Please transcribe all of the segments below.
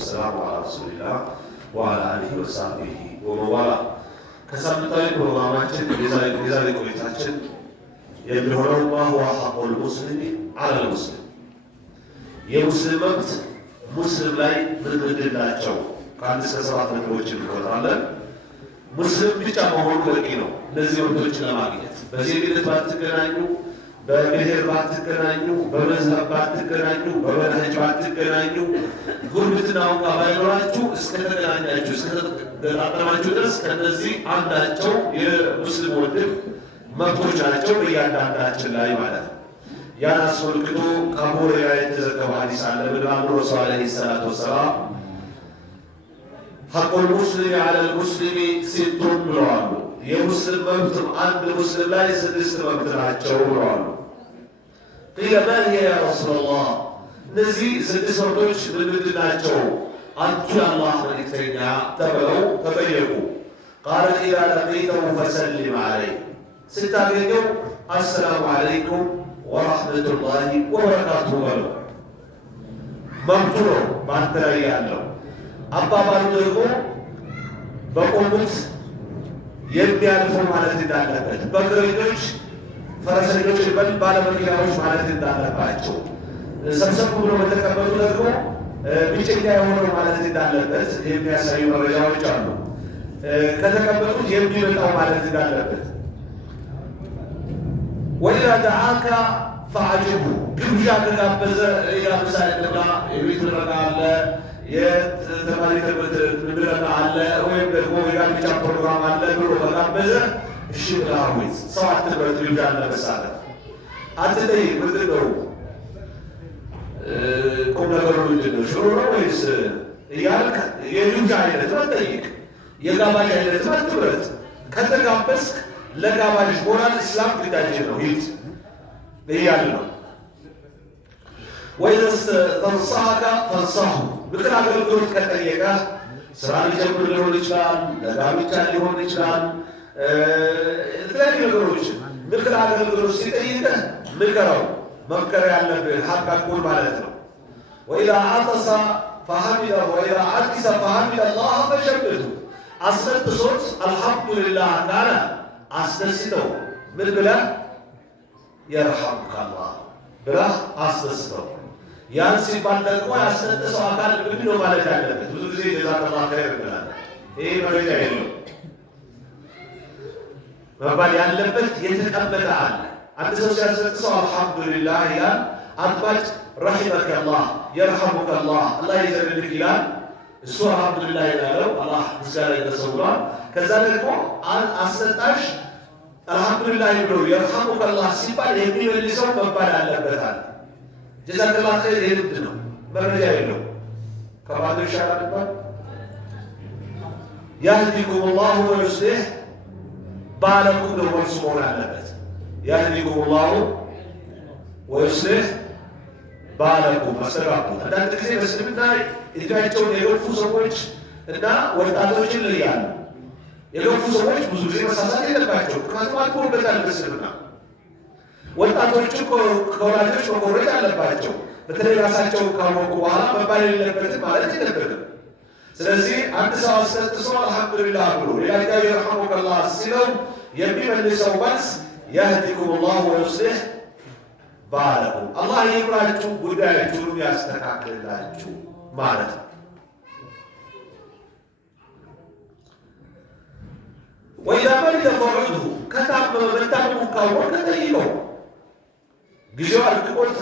ወሰላሙ ዐላ ረሱሊላህ ወዐላ አሊሂ ወሰህቢሂ ወመዋላ። ከሳምንታዊ ፕሮግራማችን የዛሬ ቆይታችን የሚሆነው ማሁዋ ሐቁል ሙስሊሚ ዐለል ሙስሊም፣ የሙስሊም መብት ሙስሊም ላይ ምን ምንድን ናቸው? ከአንድ እስከ 7 ነጥቦች እንቆጥራለን። ሙስሊም ብቻ መሆኑ በቂ ነው እነዚህ መብቶችን ለማግኘት። በዜግነት ባትገናኙ፣ በብሔር ባትገናኙ፣ በመዝሀብ ባትገናኙ፣ በመንሀጅ ባትገናኙ፣ ጉርብትናው ጋር ባይኖራችሁ እስከተገናኛችሁ እስከተገጣጠማችሁ ድረስ ከነዚህ አንዳቸው የሙስሊም ወንድም መብቶች ናቸው በእያንዳንዳችን ላይ ማለት ነው። ያን አስመልክቶ ከአቡ ሁረይራ የተዘገበ ሐዲስ አለ። ብለዋል ረሱል ዓለይሂ ሰላቱ ወሰላም ሐቁል ሙስሊሚ ዐለል ሙስሊሚ ሲቱን ብለዋሉ። የሙስሊም መብት አንድ ሙስሊም ላይ 6 መብት ናቸው ብለዋሉ። ቂለ ማ ሂየ ያ ረሱለላህ፣ እነዚህ 6 መብቶች ምንድን ናቸው አንቱ የአላህ መልእክተኛ ተብለው ተጠየቁ። ቃለ ኢዛ ለቂተሁ ፈሰሊም ዐለይህ፣ ስታገኘው አሰላሙ ዐለይኩም ወረሕመቱላሂ ወበረካቱሁ በለው። መብቱ ነው በአንተ ላይ ያለው። አባባሉ ደግሞ በቆሙት የሚያልፈው ማለት እንዳለበት፣ በእግረኞች ፈረሰኞች ባለመኪናዎች ማለት እንዳለባቸው፣ ሰብሰብ ብሎ በተቀመጡ ደግሞ ብቸኛ የሆነው ማለት እንዳለበት የሚያሳዩ መረጃዎች አሉ። ከተቀመጡት የሚመጣው ማለት እንዳለበት ወኢዛ ደዓከ ፈአጅብሁ፣ ግብዣ ከጋበዘ ሌላ ምሳሌ ልብላ፣ የቤት ምረቃ አለ፣ የተማሪ ትምህርት ምረቃ አለ፣ ወይም ደግሞ የጋብቻ ፕሮግራም አለ ብሎ ከጋበዘ እሺ ብለህ አሁን ሰው አትበል። ግብዣ ለመሳተፍ አትጠይቅ። ምንድን ነው ቁም ነገሩ? ምንድን ነው ሽሮ ነው ወይስ እያልክ የግብዣ አይነት አትጠይቅ። የጋባዥ አይነት አትምረጥ። ከተጋበዝክ ለጋባዥ ሞራል እስላም ግዳጅ ነው ሂድ እያለ ነው። ወይስ ተንሳሐከ ፈንሳሁ፣ ምክር አገልግሎት ከጠየቀ ስራ ሊጀምር ሊሆን ይችላል፣ ለጋብቻ ሊሆን ይችላል፣ የተለያዩ ነገሮች ምክር አገልግሎት ሲጠይቅህ ምከረው። መምከር ያለብህ ሐቅ አቁል ማለት ነው። ወኢዛ አጠሰ ፈሐሚደ ወኢዛ አጢሰ ፈሐሚደ አላህ ፈሸብቱ፣ አስነጥሶት አልሐምዱሊላህ ካለ አስደስተው። ምን ብለህ የርሐሙከ አላህ ብለህ አስደስተው። ያን ሲባል ደግሞ ያስነጥሰው አካል ምንድን ነው ማለት ያለበት? ብዙ ጊዜ ጀዛከላህ ኸይር ብላል። ይሄ መረጃ የለው መባል ያለበት የተቀመጠ አለ። አንድ ሰው ሲያስነጥሰው አልሐምዱሊላህ ይላል። አድማጭ ረሒመከላህ የርሐሙከላህ አላህ ይዘንልክ ይላል። እሱ አልሐምዱሊላህ ይላለው አላህ ምስጋና ይድረሰው ብሏል። ከዛ ደግሞ አስነጣሽ አልሐምዱሊላህ ብሎ የርሐሙከላህ ሲባል የሚመልሰው መባል አለበታል። ጀዛከላህ ኸይር ይሄ ምንድን ነው? መረጃ የለው ከባዶ ይሻላል ይባል። ያህዲኩሙላሁ ወዩስሊህ ባለኩም ነው መልሱ መሆን አለበት። ያህዲኩሙላሁ ወዩስሊህ ባለኩም አስተጋቡ። አንዳንድ ጊዜ በእስልምና እድሜያቸውን የገፉ ሰዎች እና ወጣቶችን ለያሉ። የገፉ ሰዎች ብዙ ጊዜ መሳሳት የለባቸው፣ ምክንያቱም አልፎበታል በእስልምና። ወጣቶቹ ከወላጆች መቆረጥ አለባቸው። በተለይ ራሳቸው ካወቁ በኋላ መባል የሌለበትም ማለት የለበትም። ስለዚህ አንድ ሰው አስነጥሶ አልሐምዱሊላህ ብሎ ሌላኛው የርሐሙከላህ ሲለው የሚመልሰው መልስ ያህዲኩሙላሁ ወዩስሊህ ባለኩም፣ አላህ ይምራችሁ ጉዳያችሁን ያስተካክልላችሁ ማለት ነው። ወኢዛ መሪደ ፈዑድሁ፣ ከታመመ መታመሙን ካወቀ ጠይቀው። ጊዜው አድቅቆት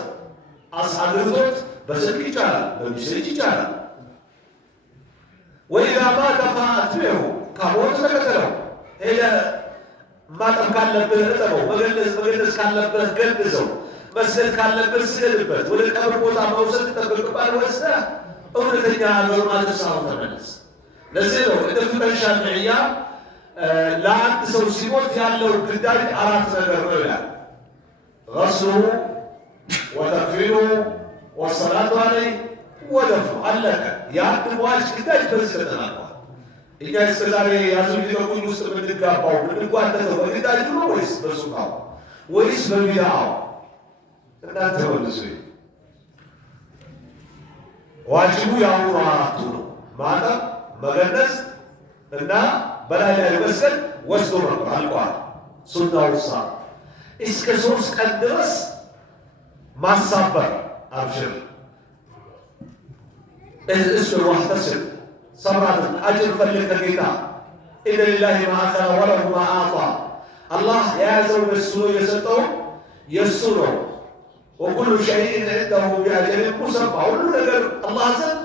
አሳልፎት በስልክ ይቻላል፣ በሚሴጅ ይቻላል። ወኢዛ ማተ ፈአትቢዑሁ፣ ከሞተ ተከተለው። ሄደህ ማጠብ ካለብህ እጠበው፣ መገነዝ ካለብህ ገንዘው፣ መስገድ ካለብህ ስገድበት። ወደ ቀብር ቦታ መውሰድ ይጠበቅብሃል። ወስደህ እውነተኛ ሀገሩን አድርሰኸው ተመለስ። ለዚህ ነው እንደ ፍቅህ ሻፊዕያ ለአንድ ሰው ሲሞት ያለው ግዳጅ 4 ነገር ነው ይላል። ገስሉሁ ወተክፊኑሁ ወሰላቱ ዐለይህ ወደፍኑ፣ አለቀ። የአንድ ሟች ግዳጅ በዚህ ተጠናቋል። እኛ እስከዛሬ ያዙኝ ልቀቁኝ ውስጥ የምንጋባው የምንጓተተው በግዳጅ ነው ወይስ በሱናው ወይስ በቢድዓው? እናንተ መልሱ። ዋጅቡ ያሁኑ 4 ማጠብ መገነዝ እና በላይ ላይ መስገድ ወስዶ ነበር አልቋል። ሱናው እስከ 3 ቀን ድረስ ማሳበር አብሽር እስር واحتسب صبرا أجر فلك ጌታ إن لله ما أخذ وله ما أعطى الله የያዘው የእሱ የሰጠው የእሱ ነው። وكل شيء عنده بأجل مسمى ሁሉ ነገር አላህ ዘንድ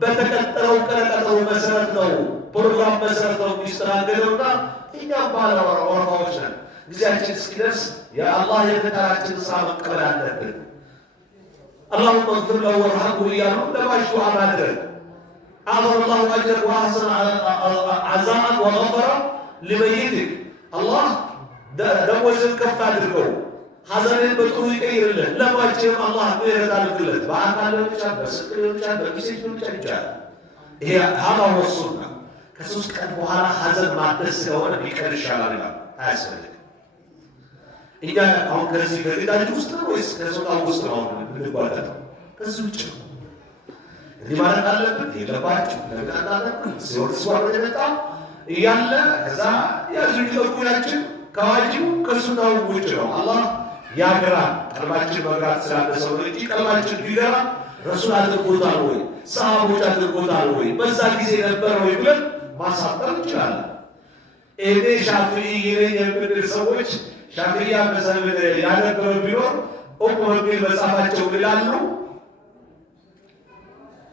በተቀጠረው ቀጠሮ መሰረት ነው፣ ፕሮግራም መሰረት ነው የሚስተናገደውና እኛም ባለ ወራዎች ነን። ጊዜያችን እስኪደርስ የአላህ የፈጠራችን ስራ መቀበል አለብን። اللهم اغفر له وارحمه እያሉ ለባሽ ዱዓ ማድረግ أعظم الله أجرك وأحسن عزاءك وغفر لميتك الله ደሞዝን ከፍ አድርገው ሐዘንን በጥሩ ይቀይርልን። ለባችንም አላህ ምህረት አድርግለት። በአካል ሊሆን ይችላል፣ በስልክ ሊሆን ይችላል፣ በጊዜት ሊሆን ይችላል። ይሄ ሀማው ወሱና ከ3 ቀን በኋላ ሐዘን ማደስ ስለሆነ ቢቀር ይሻላል ይላል። አያስፈልግም። እኛ አሁን ከዚህ ከግዳጅ ውስጥ ነው ወይስ ከሶጣው ውስጥ ነው የምንጓደለው? ከዚህ ውጭ ነው። እንዲህ ማለት አለብን የለባችሁ ለምን አለብን ሲወርስ ወርደ መጣ እያለ ከዛ ያዙኝ ለቁያችን ከዋጅቡ ከሱናው ውጭ ነው። አላህ ያግራል። ቀልባችን መግራት ስላደሰው እንጂ ቀልባችን ቢገራ ረሱል አድርጎታል ወይ ሰሃቦች አድርጎታል ወይ በዛ ጊዜ ነበር ወይ ብለን ማሳጠር እንችላለን። እኔ ሻፊዒ ነኝ የምንል ሰዎች ሻፊዒያ መሰብ ያነበበ ቢኖር ኦቆመቢል መጻፋቸው ይላሉ።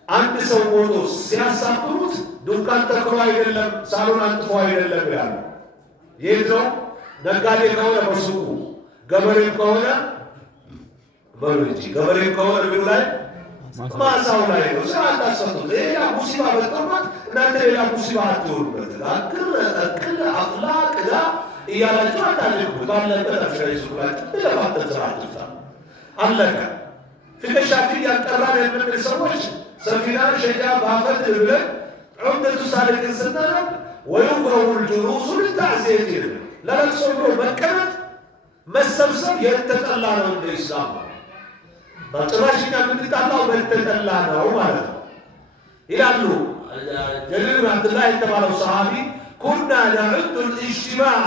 አንድ ሰው ሞቶ ሲያሳፍሩት ዱካን ተክሎ አይደለም ሳሎን አንጥፎ አይደለም ይላሉ። የት ነው? ነጋዴ ከሆነ በሱቁ፣ ገበሬም ከሆነ በሩጂ፣ ገበሬም ከሆነ ቢሉ ላይ ማሳው ላይ ነው። ስራ አታሰጡት። ሌላ ሙሲባ በጠማት እናንተ ሌላ ሙሲባ አትሆኑበት። አክል አፍላቅ ዳ እያላችሁ አታድርጉ። ባለበት አፍሻይ ሱላችሁ ለማተት ስራ አትፍታ። አለቀ። ፍቅህ ሻፊዒ ያቀራል የምንል ሰዎች ሰፊና ሸጃ ባፈት ብለን ዑምደቱ ሳሊሒን ስናነብ ወይክረሁ الجلوس للتعزية ለለቅሶ ብሎ መቀመጥ መሰብሰብ የተጠላ ነው እንደ ኢስላም። በጭራሽኛ የምንጣላው በተጠላ ነው ማለት ነው ይላሉ። ጀሊል ብን አብድላህ የተባለው ሰሃቢ ኩና ነዑዱ الاجتماع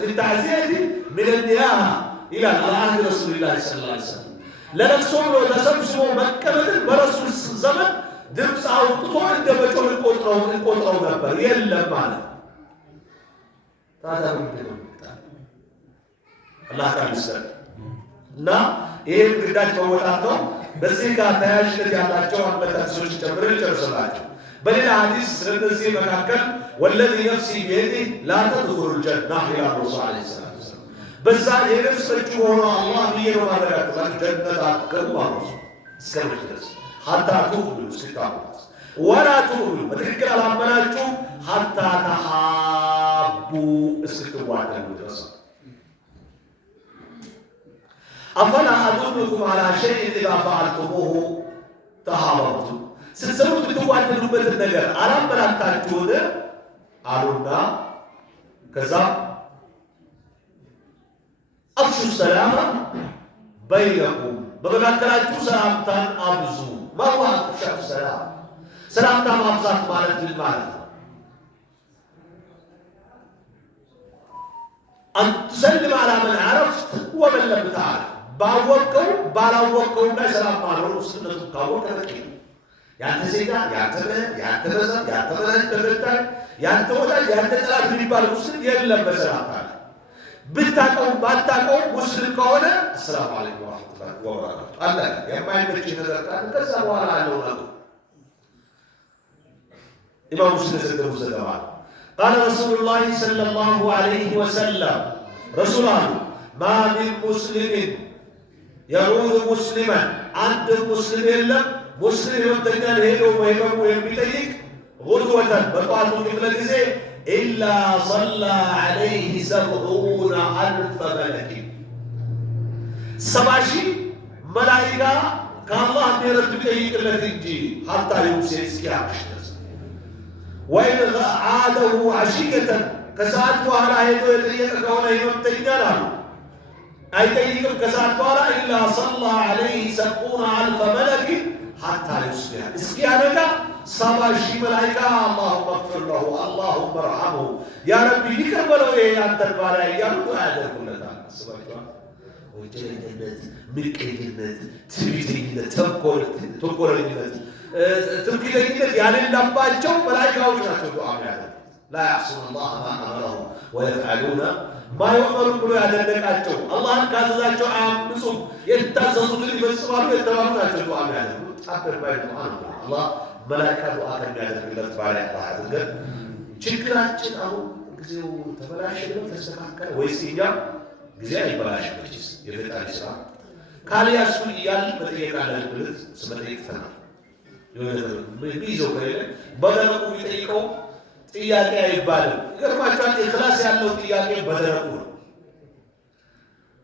للتعزية من النياحة ይላል አህድ ረሱልላህ ሰለላሁ ዐለይሂ ወሰለም። ለለቅሶ ብሎ ተሰብስቦ መቀመጥን በረሱል ዘመን ድምፅ አውጥቶ እንደ መጮህ እንቆጥረው ነበር። የለም ማለት ታዲያ ምንድን ነው? አላህ ካሚሰል እና ይህን ግዳጅ መወጣት ነው። በዚህ ጋር ተያያዥነት ያላቸው አንበታሶች ጨምረን ጨርሰናቸው። በሌላ ሐዲስ ስለነዚህ መካከል ወለዚ ነፍሲ ቢየዲህ ላ ተድኹሉል ጀና ይላል ረሱል ዐለይሂ ሰላቱ ወሰላም። በዛ የነፍስ እጁ ሆኖ አላህ ብዬ ነው ማረጋግጣችሁ ጀነት አትገቡም አሉ። እስከ መቼ ድረስ? ሐታ ትኡሚኑ እስክታምኑ ወላ ትኡሚኑ በትክክል አላመናችሁ ሐታ ተሐቡ እስክትዋደዱ ድረስ። አፈላ አዱልኩም ዐላ ሸይኢን ኢዛ ፈዐልቱሙሁ ተሐበብቱም ስትሰሩት ብትዋደዱበትን ነገር አላመላክታችሁን አሉና ከዛ አፍሹ ሰላም በይነኩም በመካከላችሁ ሰላምታን አብዙ። ማዋ አፍሹ ሰላም ሰላምታ ማብዛት ማለት ምን ማለት ነው? አንትሰልም አላ መን ዐረፍት ወመን ለም ተዕረፍ ባወቀው ባላወቀው ላይ ሰላም ማድረግ ውስጥነቱ ካወቀ በቂ ነው። ያንተ ዜጋ፣ ያንተ ብሔር፣ ያንተ መዘብ፣ ያንተ መለክ ተበታይ፣ ያንተ ወዳጅ፣ ያንተ ጠላት የሚባል ሙስሊም የለም። በሰላምታ ላይ ብታቀው ባታቀው ሙስሊም ከሆነ አሰላሙ አለይኩም ወራህመቱላሂ ወበረካቱ አለ። የማይመች ነገር ካለ ከዛ በኋላ አለው ነው። ኢማም ሙስሊም ዘገቡ ዘገባ ቃለ ረሱሉላሂ ሰለላሁ ዐለይሂ ወሰለም ረሱል አሉ ማ ሚን ሙስሊሚን የዑዱ ሙስሊመን አንድ ሙስሊም የለም ሙስሊም ህመምተኛን ሄዶ በህመሙ የሚጠይቅ ጉድወተን በጠዋቱ ክፍለ ጊዜ ኢላ ሰላ ዐለይህ 70 አልፈ መለክ 70,000 መላኢካ ከአላህ ምህረት ቢጠይቅለት እንጂ ሐታ ዩምሲ እስኪያመሽ ድረስ። ወኢን ዓደሁ ዐሽየተን ከሰዓት በኋላ ሄዶ የጠየቀ ከሆነ ህመምተኛን አሉ አይጠይቅም ከሰዓት በኋላ ኢላ ሰላ ዐለይህ 70 አልፈ መለክ ሐታ ዩስቢሕ እስኪያነጋ 70 መላእክት اللهم اغفر له اللهم ارحمه ያ ረቢ ይቅር በለው ያንተን ባሪያ እያሉ ዱዓ ያደርጉለታል። አስባችኋል? ወንጀለኝነት፣ ምቀኝነት፣ ትዕቢተኝነት፣ ተንኮለኝነት፣ ትምክህተኝነት ያሌለባቸው መላእክቶች ናቸው ዱዓ የሚያደርጉት። ላ ያዕሱነ አላህ ማ አመረሁም ወየፍዐሉነ ማ ዩእመሩን ብሎ ያደነቃቸው አላህን ካዘዛቸው አያምፁም፣ የታዘዙትን ይፈጽማሉ የተባሉ ናቸው ዱዓ የሚያደርጉት። ጻፈር ባይ ዱዓ ነው። አላህ መላእክት ዱዓ ከሚያደርግለት ባሪያ አላህ አድርገን። ችግራችን አሁን ጊዜው ተበላሸ ነው ተስተካከለ ወይስ እኛ ጊዜ አይበላሽም? መቼስ የፈጣሪ ስራ ካልያዝኩ እያልን መጠየቅ አለን ብልት ስመጠየቅ ተናል የሆነ ሚይዘው ከሌለ በደረቁ ቢጠይቀው ጥያቄ አይባልም። ይገርማችኋል፣ ኢኽላስ ያለው ጥያቄ በደረቁ ነው።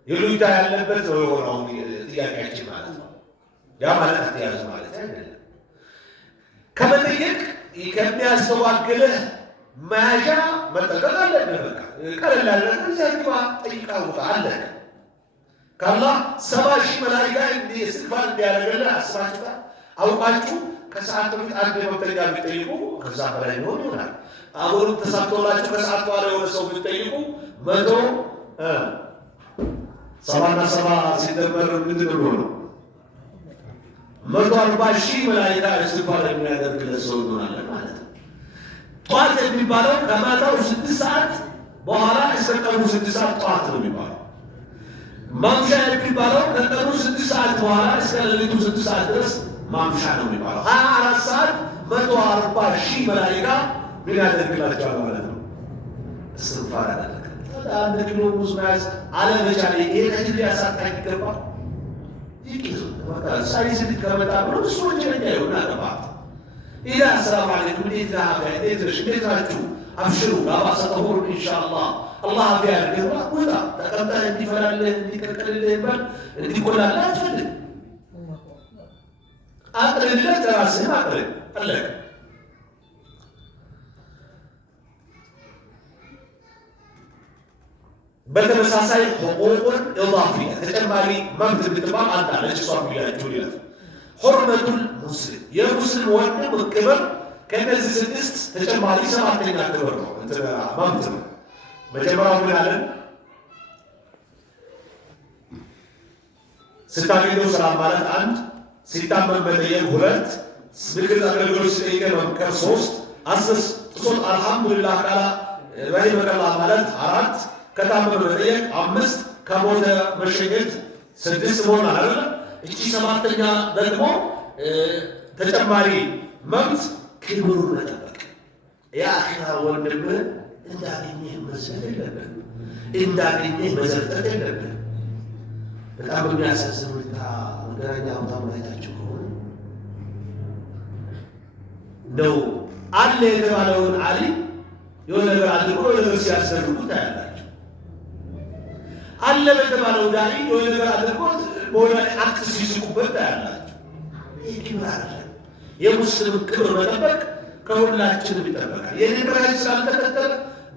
ይሉኝታ ያለበት ነው የሆነው ጥያቄያችን ማለት ነው። ያ ማለት አትያዝ ማለት አይደለም። ከመጠየቅ ከሚያስተዋግልህ መያዣ መጠቀም አለብህ። በቃ ቀለል ያለ ዘግባ ጠይቃ ውጣ አለ። ከአላህ 70 መላእክት እንዲስፋን እንዲያደርግልህ አስባችሁታል? አውቃችሁ ከሰዓት በፊት አንድ መብተኛ ቢጠይቁ ከዛ በላይ ሊሆን ይሆናል። አሁንም ተሳክቶላችሁ ከሰዓት በኋላ የሆነ ሰው ቢጠይቁ 170 ሲደመር ምንድን ነው? 140,000 መላእክት ስፋን የሚያደርግለት ሰው ይሆናል ማለት ነው። ጠዋት የሚባለው ከማታው 6 ሰዓት በኋላ እስከ ቀኑ 6 ሰዓት ጠዋት ነው የሚባለው። ማምሻ የሚባለው ከቀኑ 6 ሰዓት በኋላ እስከ ሌሊቱ 6 ሰዓት ድረስ ማምሻ ነው የሚባለው። 24 ሰዓት 140,000 መላእክት ምን ያደርግላቸዋል ማለት ነው? እስትግፋር ያደርጋል። አንድ ኪሎ ሙዝ መያዝ አለመቻሌ ይሄ ከዚህ ሊያሳጣኝ ይገባል? ይቅር በቃ ሳይዝ ሊከመጣ ብሎ እሱ ወንጀለኛ ይሆናል ማለት ነው። ኢላ ሰላም አለይኩም እንዴት ናችሁ? እንዴት ናችሁ? አብሽሩ ባባሰተሁር ኢንሻአላህ አላህ አፊያ ያድርግህ። ወጣ ተቀምጠህ እንዲፈላልህ እንዲቀቅልልህ ይባል እንዲቆላልህ አትፈልግ። አቅልልህ ራስህን አቅልል አለህ። በተመሳሳይ ሕቁቁን ኢዳፊያ ተጨማሪ መብት ብትባል አንተ አለች እሷ ሚላችሁ ይላል። ሑርመቱል ሙስሊም የሙስሊም ወንድም ክብር ከነዚህ 6 ተጨማሪ 7ኛ ክብር ነው። መብት ነው። መጀመሪያው ምን አለን? ስታገኘው ሰላም ማለት 1፣ ሲታመም መጠየቅ 2፣ ምክር አገልግሎት ሲጠይቅ መምከር 3፣ አስነስቶት አልሐምዱሊላህ ቃላ ረሂመከላህ ማለት 4፣ ከታመመ መጠየቅ 5፣ ከሞተ መሸኘት 6 መሆን አይደል? እቺ 7ኛ ደግሞ ተጨማሪ መብት ክብሩን መጠበቅ። የአኺራ ወንድምህ እንዳገኘህ መዝለል የለብህም፣ እንዳገኘህ መዘርጠት የለብህም። በጣም በሚያሳዝን ሁኔታ መገናኛ አውታር ማየታችሁ ከሆነ እንደው አለ የተባለውን ዓሊም የሆነ ነገር አድርጎ የሆነ ነገር ሲያስደርጉ ታያላችሁ። አለ በተባለው ዳዒ የሆነ ነገር አድርጎ በሆነ አክት ሲስቁበት ታያላችሁ። ይህ ክብር አለ። የሙስሊም ክብር መጠበቅ ከሁላችንም ይጠበቃል። የኔን በላይ ስላልተከተለ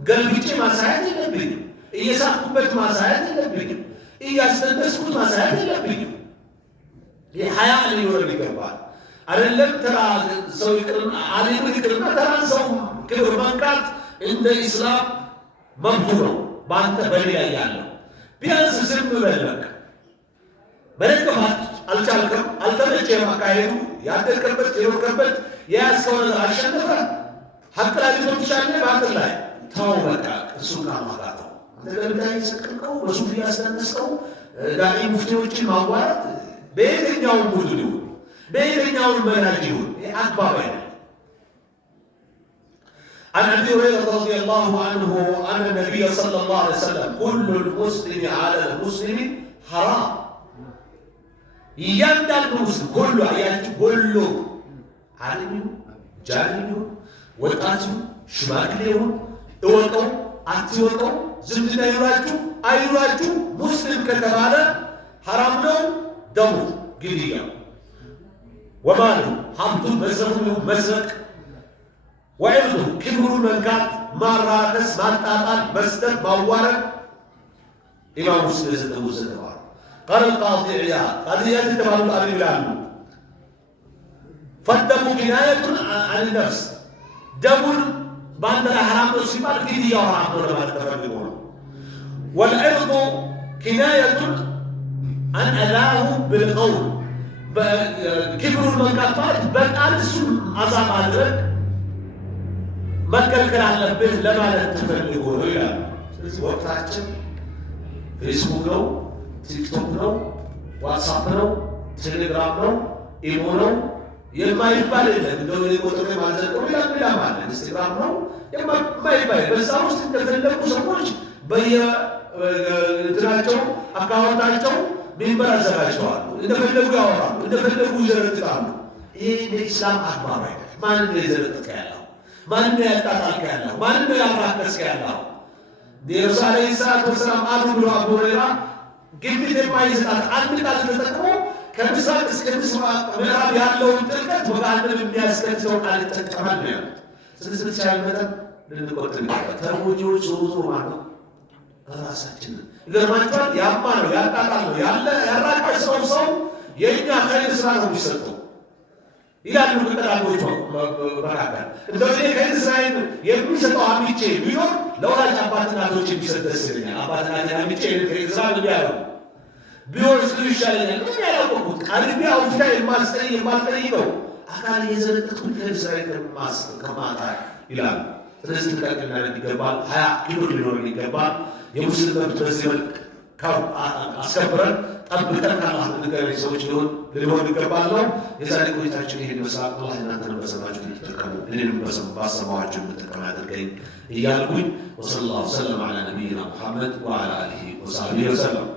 ገልብጬ ማሳየት የለብኝም። እየሳቅኩበት ማሳየት የለብኝም። እያስደነስኩት ማሳየት የለብኝም። ይህ ሀያ ሊኖረን ይገባል። አይደለም ተራ ሰው ይቅርና ዓሊም ይቅርና ተራን ሰው ክብር መንካት እንደ ኢስላም መብቱ ነው። በአንተ በኔ ላይ ያለው ቢያንስ ዝም በለቅ መለከፋት አልቻልክም፣ አልተመቸህም፣ አካሄዱ ያደግከበት የኖርክበት የያዝከው ነገር አሸነፈ፣ ሀቅ ላይ ልትሻለ ባጥል ላይ ተው በቃ እሱ ካማጋት ነው። አንተ ለምዳይ ሰቅልከው በሱፍ ያስነስከው ዳዒ ሙፍቲዎችን ማዋራት በየትኛውም ቡድን ይሁን በየትኛውም መንሃጅ ይሁን አግባብ አይደለም። عن أبي هريرة رضي الله عنه أن النبي صلى الله عليه وسلم كل المسلم على المسلم حرام እያንዳንዱ ሙስሊም ሁሉ አያችሁ ሁሉ ዓሊም ጃሂል ወጣቱ ሽማግሌው እወቀው አትወቀው ዝምድና ይኑራችሁ አይኑራችሁ ሙስሊም ከተባለ ሐራም ነው። ደሙ ግድያ ወማሉ ሀብቱን መዝረፉ መስረቅ ወዕርዱ ክብሩን መንካት ማራከስ ማጣጣል መስደብ ማዋረድ ኢማም ሙስሊም የዘገቡ ዘገባል። قال القاضي عياض قضية تبارك أبي بلال ፈደሙ ኪናየቱን አን ነፍስ ደሙን በአንተ ላይ ሐራም ነው ሲባል ግድያው ሐራም ነው ለማለት ተፈልጎ ነው። ወልዕርዱ ኪናየቱን አን አዛሁ ብልቀውል ክብሩን መንካት ማለት በቃል እሱን አዛ ማድረግ መከልከል አለብህ ለማለት ተፈልጎ ነው ይላል። ስለዚህ ወቅታችን ፌስቡክ ነው፣ ቲክቶክ ነው፣ ዋትስአፕ ነው፣ ቴሌግራም ነው፣ ኢሞ ነው የማይባል የለም። እንደው የቆጥሬ ማዘቀው ይላል ማለት ኢንስታግራም ነው የማይባል በዛ ውስጥ እንደፈለጉ ሰዎች በየእንትናቸው አካውንታቸው ሚንበር አዘጋጅተዋል። እንደፈለጉ ያወራሉ፣ እንደፈለጉ ይዘረጥጣሉ። ይሄ በኢስላም አግባብ አይደለም። ማን ነው የዘረጥጣ ያለው? ማን ነው ያጣጣልከ ያለው? ማን ነው ያራከስከ ያለው? ነብዩ አለይሂ ሰላቱ ወሰላም አሉ ብሎ አቡ ሁረይራ ግምት የማይሰጣት አንድ ቃል ተጠቅሞ ከምስራቅ እስከ ምዕራብ ያለውን ጥልቀት ወደ አንድ የሚያስከትለው ቃል ይጠቀማል ነው ያሉት። ስለዚህ ብቻ መጠን ልንቆጥር ይገባል። ተርቦጂዎች ዞዞ ማለት ራሳችን ይገርማችኋል። ያማ ነው ያጣጣል ነው ያለ ያራቀሰው ሰው የኛ ኸይር ስራ ነው የሚሰጠው ይላሉ ከተዳቦች መካከል። እንደው እኔ ከይን ስራዬን የሚሰጠው አምጬ ቢኖር ለወላጅ አባት እናቶች የሚሰጥ ደስ ይለኛል። አባት እናቴ አምጬ ከይን ስራ ነው ቢወርስ ይሻለኛል። ምን ያላወቁት ቀልቢ አውፍታ የማልጠይቀው አካል የዘረጠቱን ከይን ስራዬን ከማታ ይላሉ። ስለዚህ ተጠቅና ይገባል። 20 ኪሎ ሊኖር ይገባል። የሙስሊም መብት በዚህ መልክ አስከብረን ጠብቀን ካላህ ንገረኝ ሰዎች ሊሆን ይገባል ነው። የዛሬ ቆይታችን ይሄን ይመስላል። አላህ እናንተን በሰማችሁ እንድትጠቀሙ እኔንም ባሰማኋችሁ እንድትጠቀሙ ያድርገኝ እያልኩኝ ወሰለላሁ ዐላ ነቢይና ሙሐመድ ወዐላ አሊሂ ወሰሐቢሂ ወሰለም።